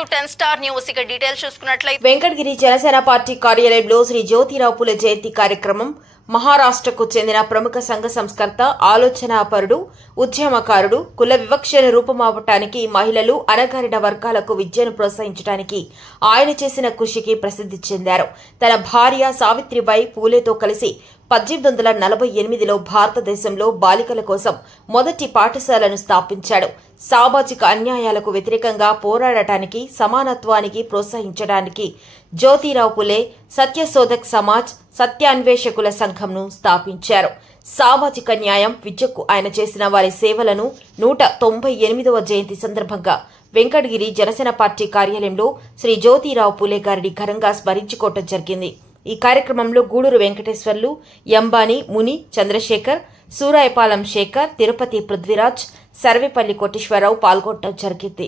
To 10 star news. ఇక details చూసుకున్నట్లయితే Venkatagiri Janasena party కార్యాలయంలో శ్రీ జ్యోతిరావు పూలే జయంతి కార్యక్రమం. మహారాష్ట్రకు చెందిన ప్రముఖ సంఘ సంస్కర్త, ఆలోచనాపరుడు, ఉద్యమకారుడు, కుల వివక్షను రూపమావటానికి, మహిళలు, అణగారిన వర్గాలకు విద్యను ప్రోత్సహించడానికి ఆయన చేసిన కృషికి ప్రసిద్ది చెందారు. తన భార్య సావిత్రిబాయి పూలేతో కలిసి 1848లో భారతదేశంలో బాలికల కోసం మొదటి పాఠశాలను స్థాపించాడు. సామాజిక అన్యాయాలకు వ్యతిరేకంగా పోరాడటానికి, సమానత్వానికి ప్రోత్సహించడానికి జ్యోతిరావు పూలే సత్యశోధక్ సమాజ్, సత్యాన్వేషకుల సంఘంను స్థాపించారు. సామాజిక న్యాయం, విద్యకు ఆయన చేసిన వారి సేవలను 198వ జయంతి సందర్భంగా వెంకటగిరి జనసేన పార్టీ కార్యాలయంలో శ్రీ జ్యోతిరావు పూలే గారిని ఘనంగా స్మరించుకోవడం జరిగింది. ఈ కార్యక్రమంలో గూడూరు వెంకటేశ్వర్లు, ఎంబాని, ముని, చంద్రశేఖర్, సూరాయపాలెం శేఖర్, తిరుపతి పృథ్వీరాజ్, సర్వేపల్లి కోటేశ్వరరావు పాల్గొనడం జరిగింది.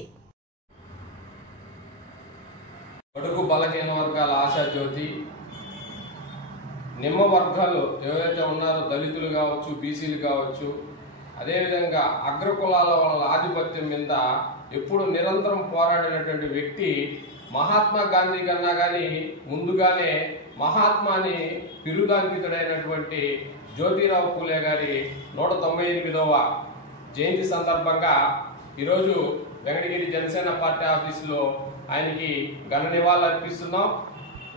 బడుగు బలహీన వర్గాల ఆశాజ్యోతి, నిమ్మ వర్గాలు ఎవరైతే ఉన్నారో దళితులు కావచ్చు, బీసీలు కావచ్చు, అదేవిధంగా అగ్రకులాల వాళ్ళ ఆధిపత్యం మీద ఎప్పుడు నిరంతరం పోరాడినటువంటి వ్యక్తి మహాత్మా గాంధీ కన్నా కానీ ముందుగానే మహాత్మాని బిరుదాంకితుడైనటువంటి జ్యోతిరావు పూలే గారి 198వ జయంతి సందర్భంగా ఈరోజు వెంకటగిరి జనసేన పార్టీ ఆఫీసులో ఆయనకి ఘన నివాళులు అర్పిస్తున్నాం.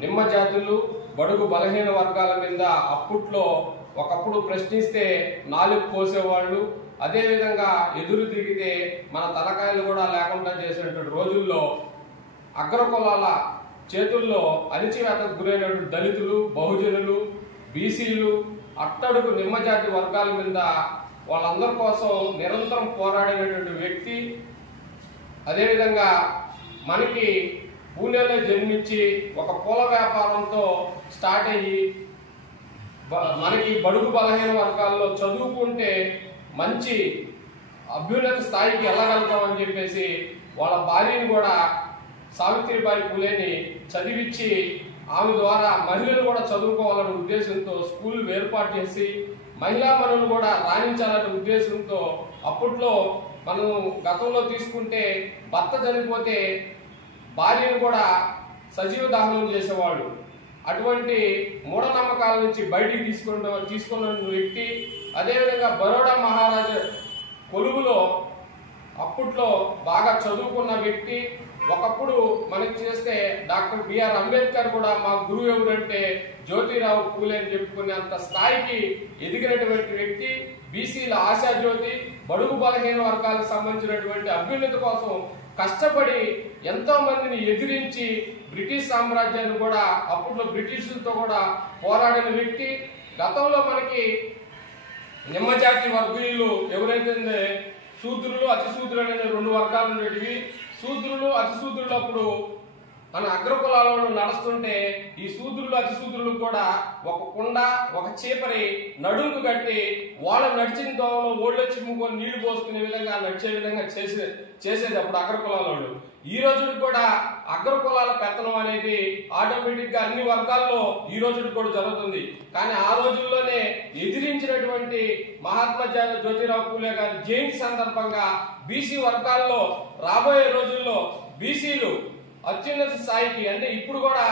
నిమ్మ జాతులు, బడుగు బలహీన వర్గాల మీద అప్పట్లో ఒకప్పుడు ప్రశ్నిస్తే నాలుగు కోసేవాళ్ళు, అదేవిధంగా ఎదురు తిరిగితే మన తలకాయలు కూడా లేకుండా చేసినటువంటి రోజుల్లో అగ్రకులాల చేతుల్లో అణిచివేతకు గురైనటువంటి దళితులు, బహుజనులు, బీసీలు, అట్టడుగు నిమ్మజాతి వర్గాల మీద వాళ్ళందరి కోసం నిరంతరం పోరాడినటువంటి వ్యక్తి. అదేవిధంగా మనకి పూణేలో జన్మించి ఒక పూల వ్యాపారంతో స్టార్ట్ అయ్యి మనకి బడుగు బలహీన వర్గాల్లో చదువుకుంటే మంచి అభ్యున్నత స్థాయికి వెళ్ళగలుగుతామని చెప్పేసి వాళ్ళ భార్యని కూడా సావిత్రిబాయి పూలేని చదివించి ఆమె ద్వారా మహిళలు కూడా చదువుకోవాలనే ఉద్దేశంతో స్కూల్ ఏర్పాటు చేసి మహిళా మనులు కూడా రాణించాలనే ఉద్దేశంతో అప్పట్లో మనం గతంలో తీసుకుంటే భర్త చనిపోతే భార్యను కూడా సజీవ దహనం చేసేవాళ్ళు. అటువంటి మూఢనమ్మకాల నుంచి బయటికి తీసుకున్న వ్యక్తి. అదేవిధంగా బరోడా మహారాజా కొలువులో అప్పట్లో బాగా చదువుకున్న వ్యక్తి. ఒకప్పుడు మనకి చేస్తే డాక్టర్ బిఆర్ అంబేద్కర్ కూడా మా గురువు ఎవరంటే జ్యోతిరావు పూలే అని చెప్పుకునేంత స్థాయికి ఎదిగినటువంటి వ్యక్తి. బీసీల ఆశాజ్యోతి, బడుగు బలహీన వర్గాలకు సంబంధించినటువంటి అభ్యున్నతి కోసం కష్టపడి ఎంతో మందిని ఎదిరించి బ్రిటిష్ సామ్రాజ్యాన్ని కూడా అప్పట్లో బ్రిటిషులతో కూడా పోరాడిన వ్యక్తి. గతంలో మనకి నిమ్మజాతి వర్గీయులు ఎవరైతే శూద్రులు, అతిశూద్రులు అనే 2 వర్గాలు ఉండేవి. శూద్రులు, అతిశూద్రులు అప్పుడు మన అగ్రకులాలలో నడుస్తుంటే ఈ శూద్రులు, అతిశూద్రులు కూడా ఒక కుండ, ఒక చీపరి నడుంకు కట్టి వాళ్ళు నడిచిన దోవలో ఓళ్ళో చిమ్ముకొని నీళ్లు పోసుకునే విధంగా నడిచే విధంగా చేసేది అప్పుడు అగ్రకులాలలో. ఈ రోజుకి కూడా అగ్రకులాల పెత్తనం అనేది ఆటోమేటిక్ గా అన్ని వర్గాల్లో ఈ రోజుకి కూడా జరుగుతుంది. కానీ ఆ రోజుల్లోనే ఎదిరించినటువంటి మహాత్మా జ్యోతిరావు పూలే గారి జయంతి సందర్భంగా బీసీ వర్గాల్లో రాబోయే రోజుల్లో బీసీలు అత్యున్నత స్థాయికి, అంటే ఇప్పుడు కూడా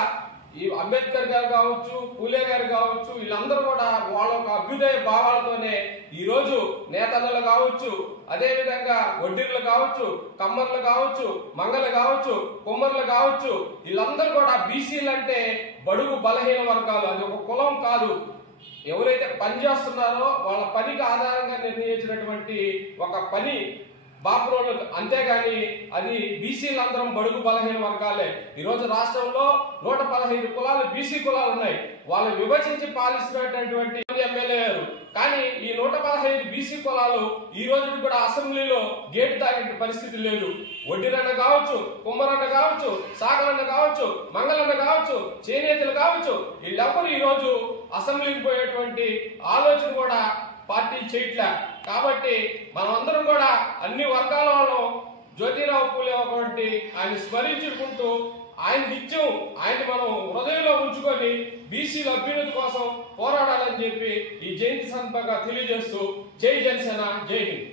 ఈ అంబేద్కర్ గారు కావచ్చు, పూలే గారు కావచ్చు, వీళ్ళందరూ కూడా వాళ్ళ ఒక అభ్యుదయ భావాలతోనే ఈ రోజు నేతన్నలు కావచ్చు, అదేవిధంగా వడ్డీర్లు కావచ్చు, కమ్మర్లు కావచ్చు, మంగళ కావచ్చు, కుమ్మర్లు కావచ్చు, వీళ్ళందరూ కూడా బీసీలు అంటే బడుగు బలహీన వర్గాలు. అది ఒక కులం కాదు. ఎవరైతే పని చేస్తున్నారో వాళ్ళ పనికి ఆధారంగా నిర్ణయించినటువంటి ఒక పని బాపురోలు, అంతేగాని అది బీసీలందరం బడుగు బలహీన వర్గాలే. ఈరోజు రాష్ట్రంలో 115 కులాలు బీసీ కులాలు ఉన్నాయి. వాళ్ళు విభజించి పాలిస్తున్నటువంటి ఎమ్మెల్యే. కానీ ఈ 115 బీసీ కులాలు ఈ రోజు కూడా అసెంబ్లీలో గేటు తాగే పరిస్థితి లేదు. వడ్డీరన్న కావచ్చు, కుమ్మరన్న కావచ్చు, సాగలన్న కావచ్చు, మంగళన్న కావచ్చు, చేనేతలు కావచ్చు, వీళ్ళెవరు ఈ రోజు అసెంబ్లీకి పోయేటువంటి ఆలోచన కూడా పార్టీ చేయట్లే. కాబట్టి మనమందరం కూడా అన్ని వర్గాల వాళ్ళు జ్యోతిరావు పూలే ఒకటి ఆయన స్మరించుకుంటూ ఆయన నిత్యం ఆయన మనం హృదయంలో ఉంచుకొని బీసీల అభ్యున్నతి కోసం పోరాడాలని చెప్పి ఈ జయంతి సందర్భంగా తెలియజేస్తూ జై జనసేన, జై హింద్.